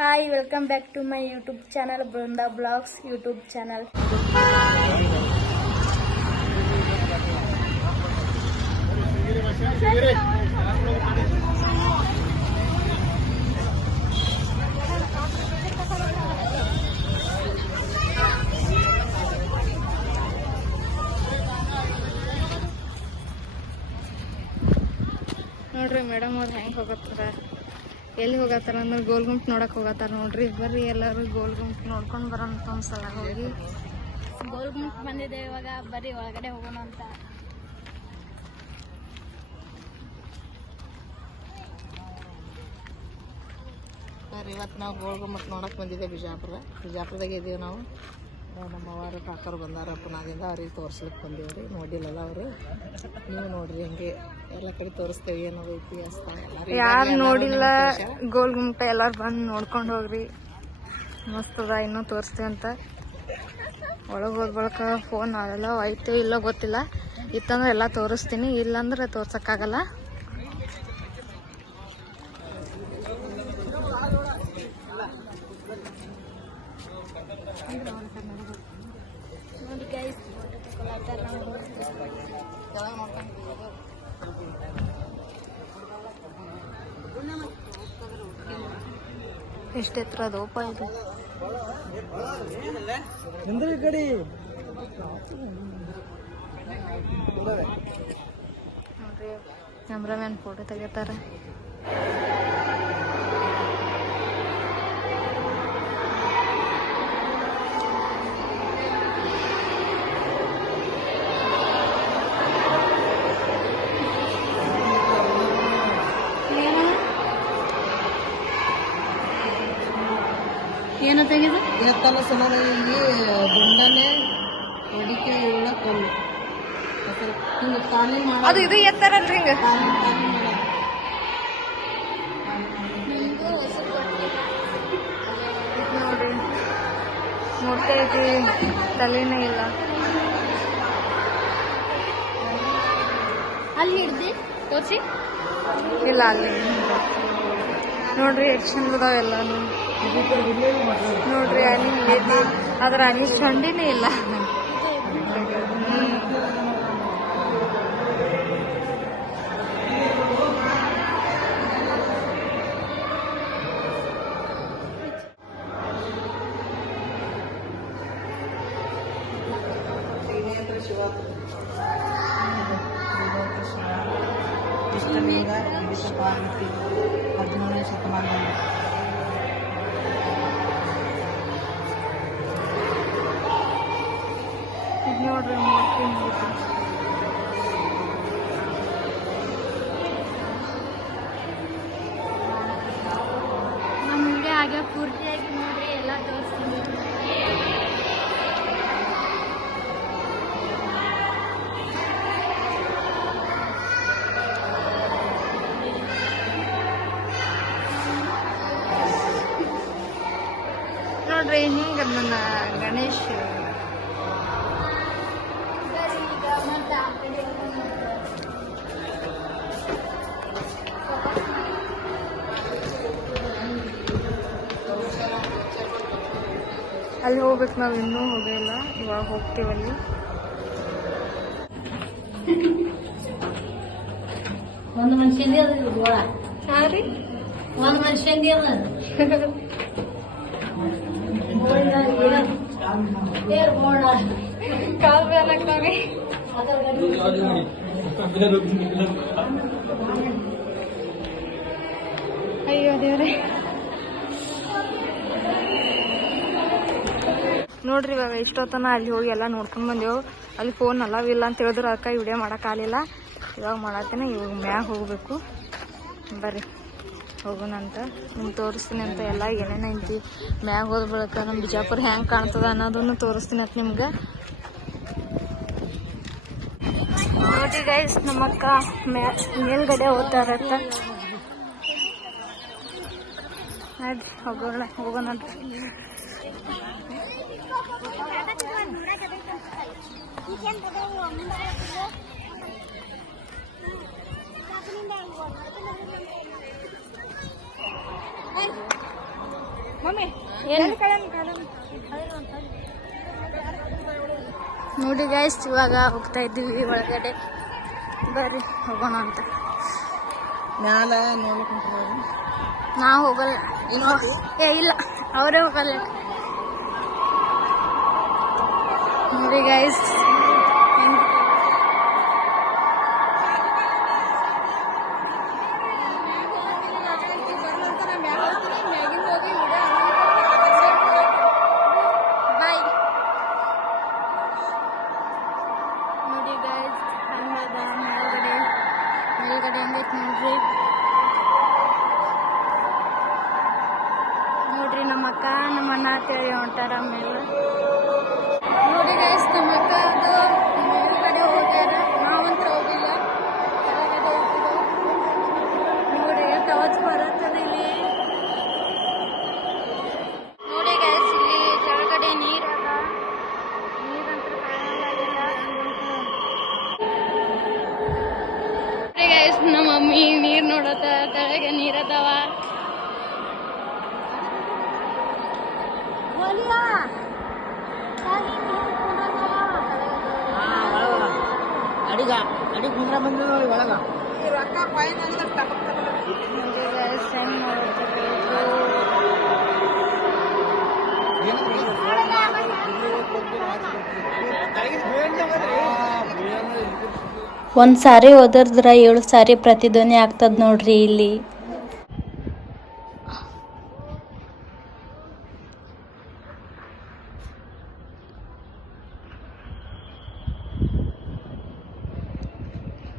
hi welcome back to my YouTube channel Brinda blogs YouTube channel ನೋಡ್ರಿ madam ಅವ್ರು ಹೆಂಗೆ ಹೋಗತ್ತಾರ ಎಲ್ಲಿ ಹೋಗತ್ತಾರ ಅಂದ್ರೆ ಗೋಲ್ ಗುಂಪು ನೋಡಕ್ ಹೋಗತ್ತಾರ ನೋಡ್ರಿ. ಬರ್ರಿ ಎಲ್ಲರೂ ಗೋಲ್ ಗುಂಪ್ ನೋಡ್ಕೊಂಡು ಬರೋಣ ಒಂದ್ಸಲ ಹೋಗಿ. ಗೋಲ್ ಗುಂಪು ಬಂದಿದೆ ಇವಾಗ. ಬರ್ರಿ ಒಳಗಡೆ ಹೋಗೋಣ ಅಂತ. ಬರ್ರಿ ಇವತ್ತು ನಾವು ಗೋಳ್ಗುಮ್ಮಟ್ ನೋಡಕ್ ಬಂದಿದ್ದೆ ಬಿಜಾಪುರ. ಬಿಜಾಪುರದಾಗ ಇದೀವಿ ನಾವು. ನಮ್ಮ ಅವರು ಕಾಕರು ಬಂದಾರ ಪುನಾದಿಂದ ಅವ್ರಿಗೆ ತೋರ್ಸ್ಲಿಕ್ಕೆ ಬಂದೇವ್ರಿ ರೀ. ನೋಡಿಲ್ಲಲ್ಲ ಅವರು. ನೀವು ನೋಡ್ರಿ ಹಂಗೆ ಎಲ್ಲ ಕಡೆ ತೋರಿಸ್ತೇವೆ ಏನೋ ಇತಿಹಾಸ. ಯಾರು ನೋಡಿಲ್ಲ ಗೋಲ್ ಗುಂಪ ಎಲ್ಲಾರು ಬಂದು ನೋಡ್ಕೊಂಡು ಹೋಗ್ರಿ. ಮಸ್ತ್ ಅದ ಇನ್ನೂ ತೋರಿಸ್ತೇವೆ ಅಂತ. ಒಳಗೆ ಹೋದ ಬಳಿಕ ಫೋನ್ ಅದೆಲ್ಲ ಐತೆ ಇಲ್ಲ ಗೊತ್ತಿಲ್ಲ. ಇತ್ತಂದ್ರೆ ಎಲ್ಲ ತೋರಿಸ್ತೀನಿ ಇಲ್ಲಾಂದ್ರೆ ತೋರ್ಸಕ್ಕಾಗಲ್ಲ. ಎಷ್ಟು ಎತ್ತರ ಅದೋಪ ಇದು? ನೋಡ್ರಿ ಕ್ಯಾಮ್ರಾಮ್ಯಾನ್ ಫೋಟೋ ತೆಗಿತಾರ. ತೆಗೆದು ಎತ್ತಲ್ಲ ಸಮಾನ ಇಲ್ಲಿ ಗುಂಡನೆ ಹೊಡಿಕೆ ಎಲ್ಲ ಕೊಲ್ಲು ಹಿಂಗೆ ಕಾಲಿಂಗ್ ಅದು ಮಾಡೋದು ಇದು ಎತ್ತಾರಲ್ರಿ ಹಿಂಗ? ನೋಡ್ರಿ. ಮೊಟ್ಟೆ ಐತಿ ತಲೆನೇ ಇಲ್ಲ. ಅಲ್ಲಿ ಹಿಡ್ದಿ ಕೋಚಿ ಇಲ್ಲ ಅಲ್ಲಿ. ನೋಡ್ರಿ ಚಂದ ಅದಾವೆಲ್ಲಾನು ನೋಡ್ರಿ ಅಲ್ಲಿ ಐತಿ ಅದ್ರ ಅಲ್ಲಿ ಚಂಡಿನೇ ಇಲ್ಲ. ಇಷ್ಟಲಿಂಗ ವಿವಿಧ ಪಾರ್ವತಿ ಹದಿನೇಳನೇ ಶತಮಾನದಲ್ಲಿ ಇದ್ ನೋಡ್ರಿ ಮೂರ್ತಿ ಮೂರ್ತಿ ನಮ್ಮ ವಿಡಿಯೋ ಹಾಗೆ ಪೂರ್ತಿಯಾಗಿ ನೋಡ್ರಿ ಎಲ್ಲ ತೋರಿಸ್ತೀನಿ. ನೋಡ್ರಿ, ಹಿಂಗ ನನ್ನ ಗಣೇಶ್. ಅಲ್ಲಿ ಹೋಗ್ಬೇಕು ನಾವು ಇನ್ನೂ ಹೋಗಿಲ್ಲ ಇವಾಗ ಹೋಗ್ತೀವಲ್ಲಿ ಒಂದು ಮನುಷ್ಯಂದಿ ಅದು ಗೋಳ? ಹಾಂ ರೀ. ಒಂದು ಮನುಷ್ಯಂದಿ ಅದ? ಕಾಲ್ ಬೇನಾಗ್ತಾವ್ರಿ ಅಯ್ಯೋ ದೇವ್ರೆ. ನೋಡ್ರಿ ಇವಾಗ ಇಷ್ಟೊತ್ತನ ಅಲ್ಲಿ ಹೋಗಿ ಎಲ್ಲ ನೋಡ್ಕೊಂಡ್ ಬಂದೆವು. ಅಲ್ಲಿ ಫೋನ್ ಅಲ್ಲವಿಲ್ಲ ಅಂತ ಹೇಳಿದ್ರು, ಅದಕ್ಕೆ ವಿಡಿಯೋ ಮಾಡೋಕ್ಕಾಗಲಿಲ್ಲ ಇವಾಗ ಮಾಡತ್ತೇನೆ, ಇವಾಗ ಮ್ಯಾಗ ಹೋಗ್ಬೇಕು. ಬರ್ರಿ, ಹೋಗೋಣ ಅಂತ. ನಿಮ್ಗೆ ತೋರಿಸ್ತೀನಿ ಅಂತ ಎಲ್ಲ ಏನೇನು ಐತಿ. ಮ್ಯಾಗ ಹೋದ ನಮ್ಮ ಬಿಜಾಪುರ ಹೆಂಗೆ ಕಾಣ್ತದ ಅನ್ನೋದನ್ನು ತೋರಿಸ್ತೀನಿ ಅಂತ ನಿಮ್ಗೆ. ನೋಡಿ ಗೈಸ್ ನಮ್ಮಕ್ಕ ಮೇಲ್ಗಡೆ ಹೋಗ್ತಾರತ್ತ ನಡ್ರಿ ಹೋಗೋಣ ಹೋಗೋಣ ನೋಡಿ ಗೈಸ್ ಇವಾಗ ಹೋಗ್ತಾ ಇದ್ದೀವಿ ಒಳಗಡೆ. ಬರ್ರಿ ಹೋಗೋಣ ಅಂತ. ಮ್ಯಾಲ ನೋಡ್ಲಿಕ್ಕೆ ನಾ ಹೋಗಲ್ಲ. ಏ ಇಲ್ಲ. ಅವರೇ ಹೋಗಲ್ಲ. ನೋಡಿ ಗೈಸ್ ನೀರದವ ಅಡಿಗ ಅಡಿ ಕುಂದ್ರ ಬಂದ ನೋಡಿ ಒಳಗ ಒಂದ್ ಸಾರಿ ಓದರ್ದ್ರ ಏಳು ಸಾರಿ ಪ್ರತಿಧ್ವನಿ ಆಗ್ತದ ನೋಡ್ರಿ ಇಲ್ಲಿ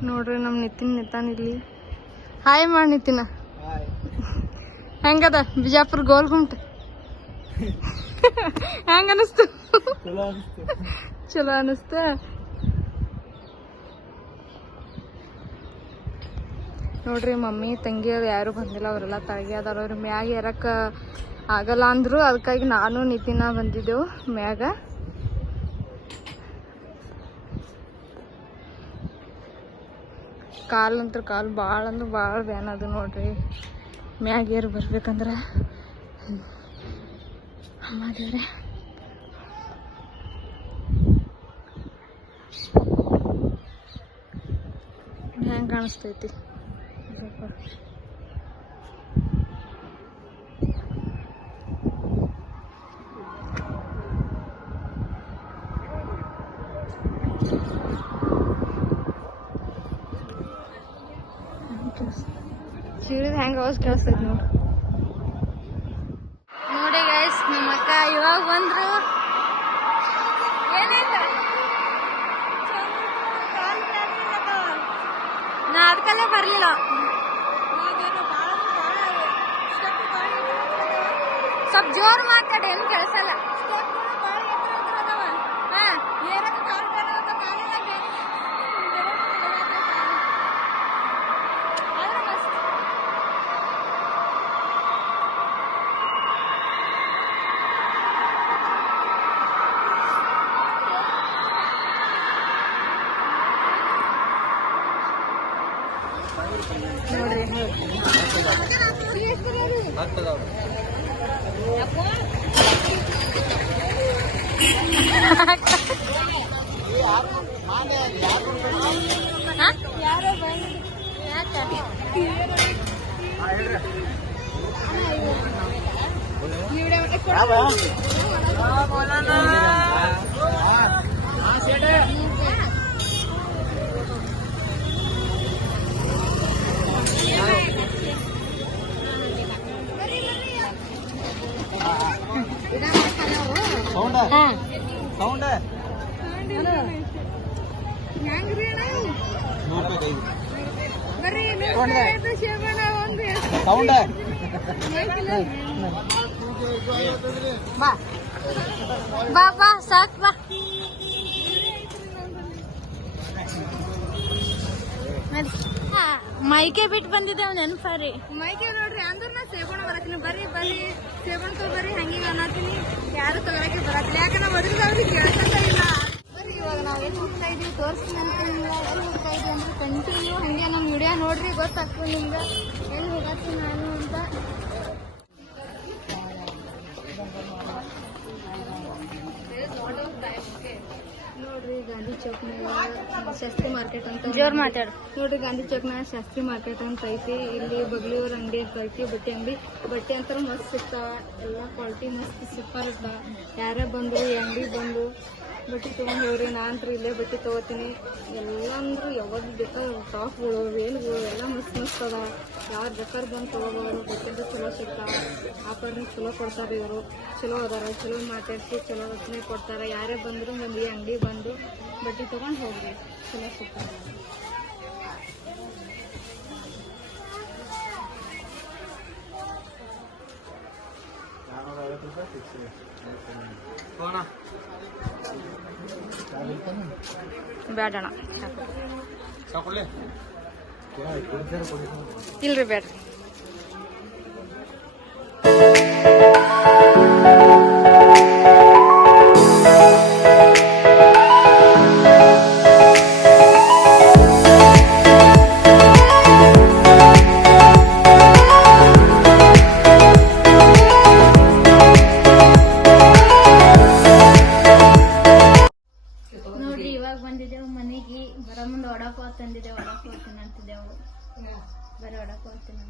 ನೋಡ್ರಿ ನಮ್ಮ ನಿತಿನ್ ನಿತಾನ್ ಇಲ್ಲಿ. ಹಾಯ್ ಮಾಡಿ ನಿತಿನ. ಹೆಂಗದ? ಬಿಜಾಪುರ್ ಗೋಲ್ ಗುಂಟ? ಹೆಂಗ ಅನಿಸ್ತು? ಚಲೋ ಅನಿಸ್ತ. ನೋಡ್ರಿ ಮಮ್ಮಿ ತಂಗಿಯವ್ರು ಯಾರು ಬಂದಿಲ್ಲ ಅವರೆಲ್ಲ ತಾಯಿ ಅದಾರ ಅವ್ರ ಮ್ಯಾಗ ಏರಕ್ಕೆ ಆಗಲ್ಲ ಅಂದ್ರು ಅದಕ್ಕಾಗಿ ನಾನು ನಿತಿನ ಬಂದಿದ್ದೆವು ಮ್ಯಾಗ. ಕಾಲ್ ಅಂತೂ ಕಾಲು ಭಾಳ ಅಂದ್ರೆ ಭಾಳ ಬ್ಯಾನ್ ಅದು ನೋಡ್ರಿ. ಮ್ಯಾಗ ಏರು ಬರ್ಬೇಕಂದ್ರೆ. ಅಮ್ಮ ದೇವ್ರೆ ಹೆಂಗೆ ಕಾಣಿಸ್ತೈತಿ? ಹೆಂಗೆ ಅವಾಜ್ ನೋಡಿ. ನೋಡಿ ಗೈಸ್ ನಮ್ಮ ಅಕ್ಕ ಇವಾಗ ಬಂದ್ರು. ನಾ ಅದಕ್ಕಲ್ಲೇ ಬರಲಿಲ್ಲ. ಸ್ವಲ್ಪ ಜೋರು ಮಾತಾಡಿ, ಏನು ಕೆಲಸ ಹಾ ಹಾ? ಯಾಕೆ? ಬಾ ಬಾ ಬಾ. ಮೈಕೆ ಬಿಟ್ಟು ಬಂದಿದ್ದೇವ್ ನೆನ್ಪಾರಿ. ಮೈಕೆ ನೋಡ್ರಿ ಅಂದ್ರ ನಾ ಸೇಬಣ ಬರತೀನಿ ಬರ್ರಿ. ಬರ್ರಿ ಸೇಬಣ ತಗೋಬರ್ರಿ ಹಂಗೆ ಅನ್ನತೀನಿ ಯಾರು ತಗೋಕೆ ಬರತ್ತಿಲ್ಲ ಅವ್ರಿಗೆ ಕೇಳ್ತಾ ಇಲ್ಲ. ಬರ್ರಿ, ಇವಾಗ ನಾವು ಎಲ್ಲಿ ಹೋಗ್ತಾ ಇದೀವಿ ತೋರಿಸ್ತೀನಿ ನಿಮ್ಗೆ ಎಲ್ಲಿ ಹೋಗ್ತಾ ಇದೀವಿ ಅಂದ್ರೆ ಕಂಟಿನ್ಯೂ ಹಂಗೆ ನಮ್ಮ ವಿಡಿಯೋ ನೋಡ್ರಿ, ಗೊತ್ತಾಗ್ತದೆ ನಿಮ್ಗೆ. ಎಲ್ಲಿ ಹೋಗತ್ತೀನಿ ನಾನು ಅಂತ. ನೋಡ್ರಿ ಗಾಂಧಿ ಚೌಕ್ನಾಗ ಶಾಸ್ತ್ರಿ ಮಾರ್ಕೆಟ್ ಅಂತ ಜೋರ್ ಮಾತಾಡು. ನೋಡ್ರಿ ಗಾಂಧಿ ಚೌಕ್ನಾಗ ಶಾಸ್ತ್ರಿ ಮಾರ್ಕೆಟ್ ಅಂತ ಐತಿ. ಇಲ್ಲಿ ಬಗ್ಲಿಯವ್ರ ಅಂಗಡಿ ಕಳ್ತಿ ಐತಿ ಬಟ್ಟೆ ಅಂಗಡಿ. ಬಟ್ಟೆ ಅಂತ ಮಸ್ತ್ ಸಿಗ್ತಾವ. ಎಲ್ಲ ಕ್ವಾಲಿಟಿ ಮಸ್ತ್ ಸೂಪರ್ ಇರ್ತಾವ ಯಾರೇ ಬಂದ್ರು ಅಂಗಡಿ ಬಂದು ಬಟ್ಟೆ ತೊಗೊಂಡವ್ರಿ ಹೋಗ್ರಿ ರೀ ಇಲ್ಲೇ ಬಟ್ಟೆ ತಗೋತೀನಿ. ಎಲ್ಲ ಅಂದ್ರು ಯಾವಾಗ ಬೇಕಾದ್ರೆ ಟಾಪ್ಗಳು, ವೇಲ್ಗಳು ಎಲ್ಲ ಮಸ್ತ್ ಮಸ್ತ್ ಅದ ಯಾರು ಬೇಕಾದ್ರೆ ಬಂದು ತೊಗೋಬೋದು ಬಟ್ಟೆದು ಚಲೋ ಸಿಗ್ತಾವ ಆಫರ್ನು ಚಲೋ ಕೊಡ್ತಾರೆ ಇವರು. ಚಲೋ ಅದಾರ, ಚಲೋ ಮಾತಾಡ್ಸಿ, ಚಲೋ ರಚನೆ ಕೊಡ್ತಾರೆ. ಯಾರೇ ಬಂದ್ರು ನಮ್ಗೆ ಈ ಅಂಗಡಿ ಬಂದು ಬಟ್ಟೆ ತೊಗೊಂಡು ಹೋಗ್ರಿ. ಚಲೋ ಸಿಗ್ತಾವ ಬೇಡಣ ಇಲ್ರಿ ಬೇಡ್ರಿ ಬರೋ ಮುಂದೆ ವಡಾಪಾವ್ ಹೋಗ್ತೀನಿ ಅಂತಿದ್ದೆ ಅವಳು ಬರೀ ಒಡಕ್ ಹೋಗ್ತೀನಿ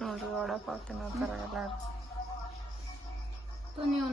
ನೋಡ್ರಿ ವಡಾಪಾವ್ ಹೋಗ್ತೀನಿ ಎಲ್ಲಾರು. ನೀವು